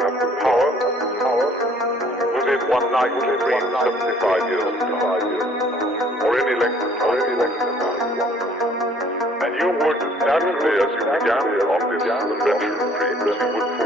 have the power within one night to dream 75 years or any length of time. And you would naturally, as you began on this adventure of dreams, you would